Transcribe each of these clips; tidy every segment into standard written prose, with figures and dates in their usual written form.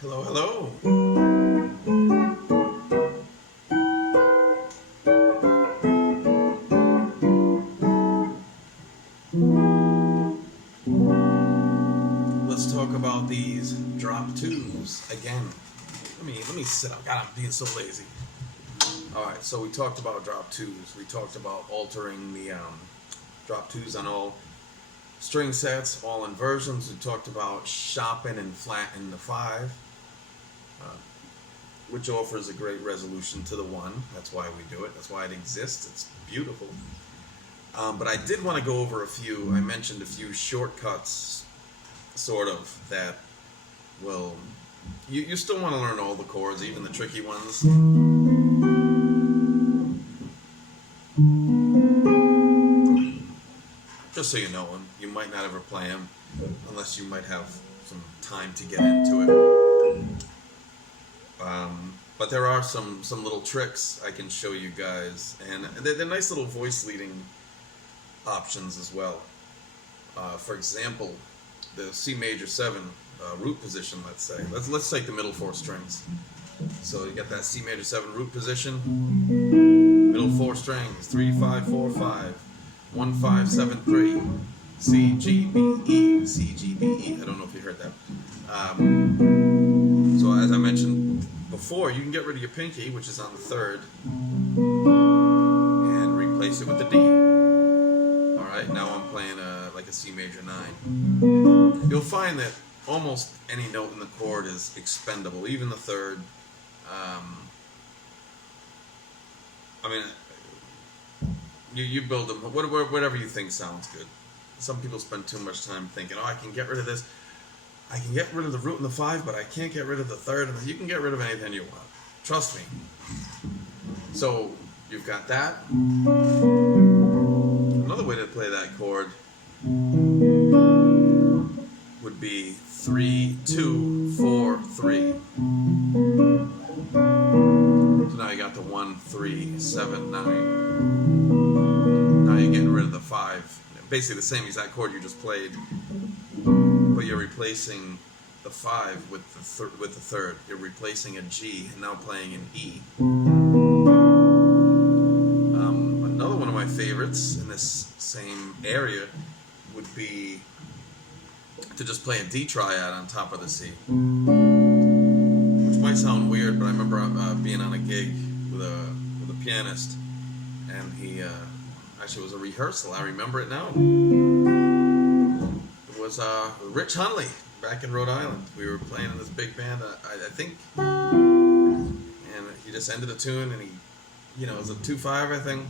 Hello, hello. Let's talk about these drop twos again. Let me sit up. God, I'm being so lazy. All right, so we talked about drop twos. We talked about altering the drop twos on all string sets, all inversions. We talked about shopping and flattening the five, uh, which offers a great resolution to the one. That's why we do it. That's why it exists. It's beautiful. But I did want to go over a few. I mentioned a few shortcuts, sort of, that will. You still want to learn all the chords, even the tricky ones. Just so you know them. You might not ever play them, unless you might have some time to get into it. But there are some little tricks I can show you guys, and they're nice little voice leading options as well. For example, the C major 7 root position, let's say. Let's take the middle 4 strings. So you got that C major 7 root position, middle 4 strings, 3 5 4 5, 1 5 7 3, C G B E, C G B E. I don't know if you heard that. So as I mentioned before, you can get rid of your pinky, which is on the 3rd, and replace it with the D. Alright, now I'm playing like a C major 9. You'll find that almost any note in the chord is expendable, even the 3rd. You build them, whatever you think sounds good. Some people spend too much time thinking, oh, I can get rid of this. I can get rid of the root and the 5, but I can't get rid of the 3rd. And you can get rid of anything you want. Trust me. So you've got that. Another way to play that chord would be 3 2 4 3. So now you got the 1 3 7 9. Now you're getting rid of the 5. Basically the same exact chord you just played, but you're replacing the 5 with the 3rd. You're replacing a G and now playing an E. Another one of my favorites in this same area would be to just play a D triad on top of the C, which might sound weird, but I remember being on a gig with a pianist, and he actually, it was a rehearsal. I remember it now. It was Rich Hunley back in Rhode Island. We were playing in this big band, I think, and he just ended a tune, and it was a 2-5, I think.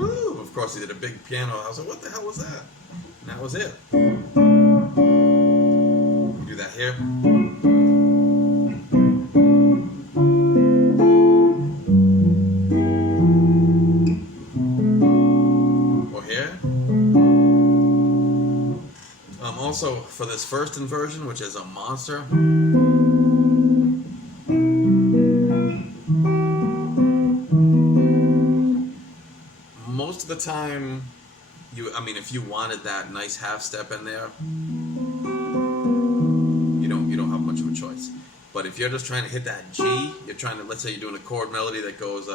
Woo! Of course, he did a big piano. I was like, what the hell was that? And that was it. Do that here. Also, for this first inversion, which is a monster, most of the time, if you wanted that nice half step in there, you don't have much of a choice. But if you're just trying to hit that G, you're trying to, let's say you're doing a chord melody that goes,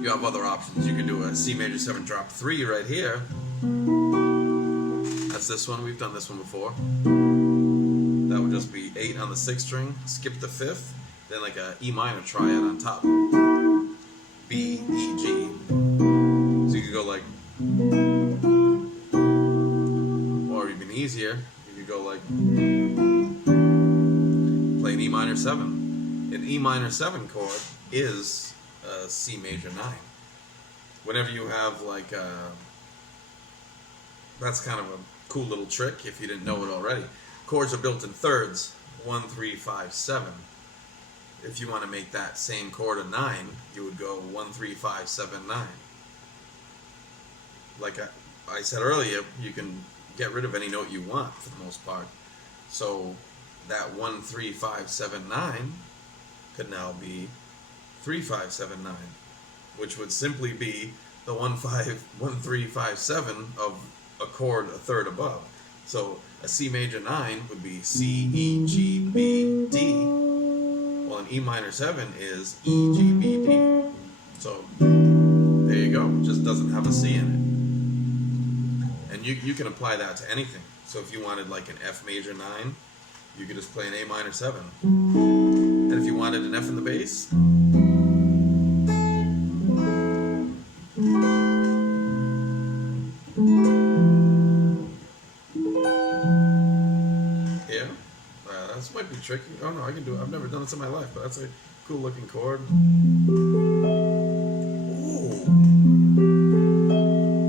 you have other options. You can do a C major 7 drop 3 right here. That's this one. We've done this one before. That would just be 8 on the 6th string, skip the 5th, then like a E minor triad on top. B, E, G. So you could go like, or even easier, you could go like, play an E minor 7. An E minor 7 chord is C major 9. Whenever you have that's kind of a cool little trick if you didn't know it already. Chords are built in thirds, 1 3 5 7. If you want to make that same chord a 9, you would go 1 3 5 7 9. Like I said earlier, you can get rid of any note you want for the most part. So that 1 3 5 7 9 could now be 3 5 7 9, which would simply be the 1 5 1 3 5 7 of a chord a third above. So a C major 9 would be C, E, G, B, D. Well, an E minor 7 is E, G, B, D. So there you go. It just doesn't have a C in it. And you can apply that to anything. So if you wanted like an F major 9, you could just play an A minor 7. And if you wanted an F in the bass, this might be tricky. Oh no, I can do it. I've never done this in my life, but that's a cool looking chord. Ooh.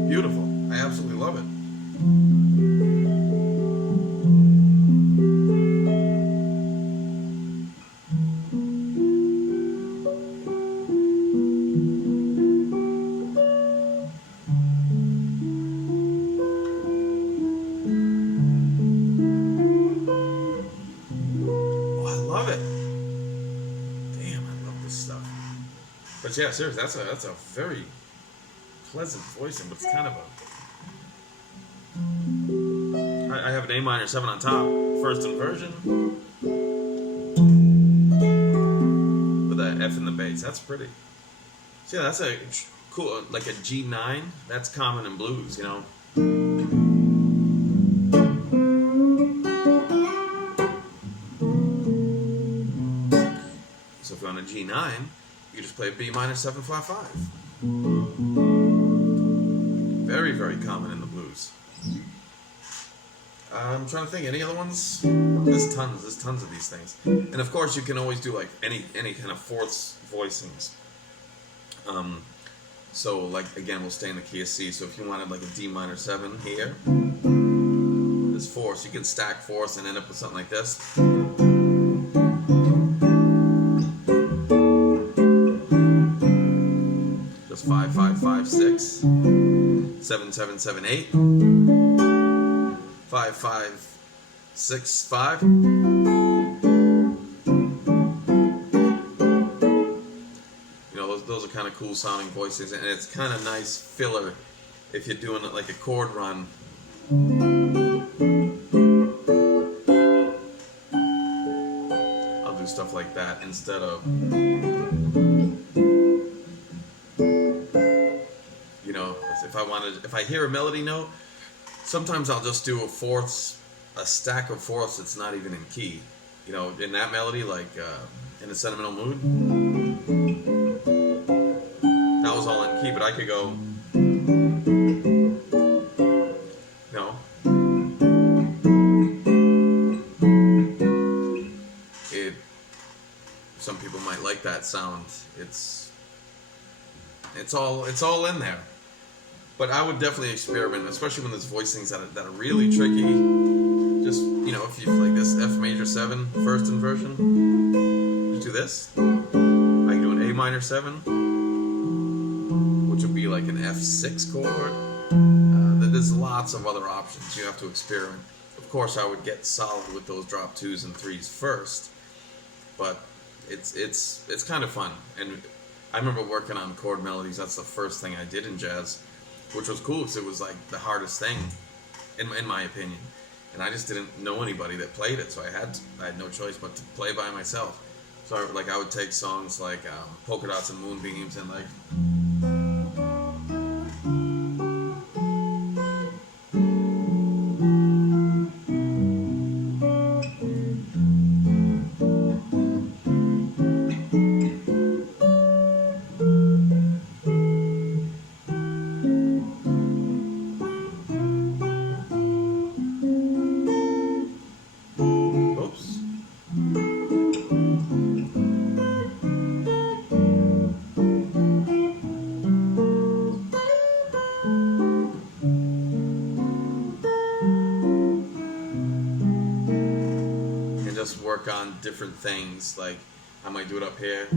Beautiful. I absolutely love it. But yeah, seriously, that's a very pleasant voicing, but it's kind of a... I have an A minor 7 on top, first inversion, with that F in the bass. That's pretty. So yeah, that's a cool, like a G9. That's common in blues, you know. So if you're on a G9, you just play B minor 7 flat 5. Very, very common in the blues. I'm trying to think, any other ones? There's tons of these things. And of course, you can always do like any kind of fourths voicings. So like again, we'll stay in the key of C. So if you wanted like a D minor 7 here, there's fourths. You can stack fourths and end up with something like this. Just 5 5 5 6 7 7 7 8 5 5 6 5. You know, those are kind of cool sounding voices, and it's kind of nice filler if you're doing it like a chord run. I'll do stuff like that instead of, you know, if I hear a melody note, sometimes I'll just do a stack of fourths that's not even in key. You know, in that melody, like in a sentimental mood, that was all in key, but I could go, you know, some people might like that sound. It's all in there. But I would definitely experiment, especially when there's voicings that are really tricky. Just, you know, if you like this F major 7 first inversion, just do this. I can do an A minor 7, which would be like an F6 chord. There's lots of other options. You have to experiment. Of course, I would get solid with those drop 2s and 3s first, but it's kind of fun. And I remember working on chord melodies. That's the first thing I did in jazz, which was cool because it was like the hardest thing, in my opinion. And I just didn't know anybody that played it, so I had no choice but to play by myself. So I would take songs like Polka Dots and Moonbeams and like, work on different things. Like I might do it up here. I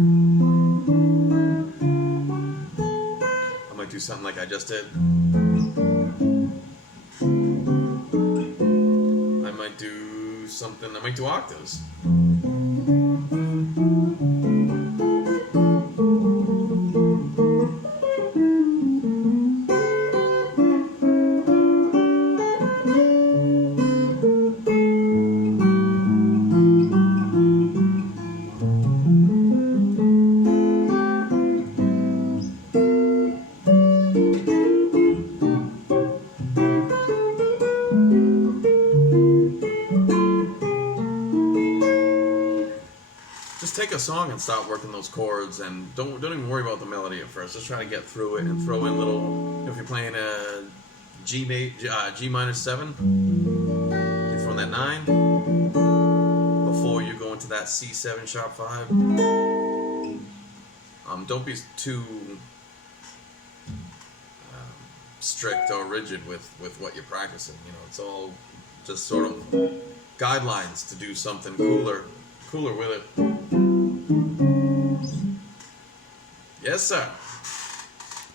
might do something like I just did. I might do something. I might do octaves. song and start working those chords, and don't even worry about the melody at first. Just try to get through it and throw in little. If you're playing a G minor 7, you throw in that 9 before you go into that C7 sharp 5. Don't be too strict or rigid with what you're practicing. You know, it's all just sort of guidelines to do something cooler with it. Yes, sir.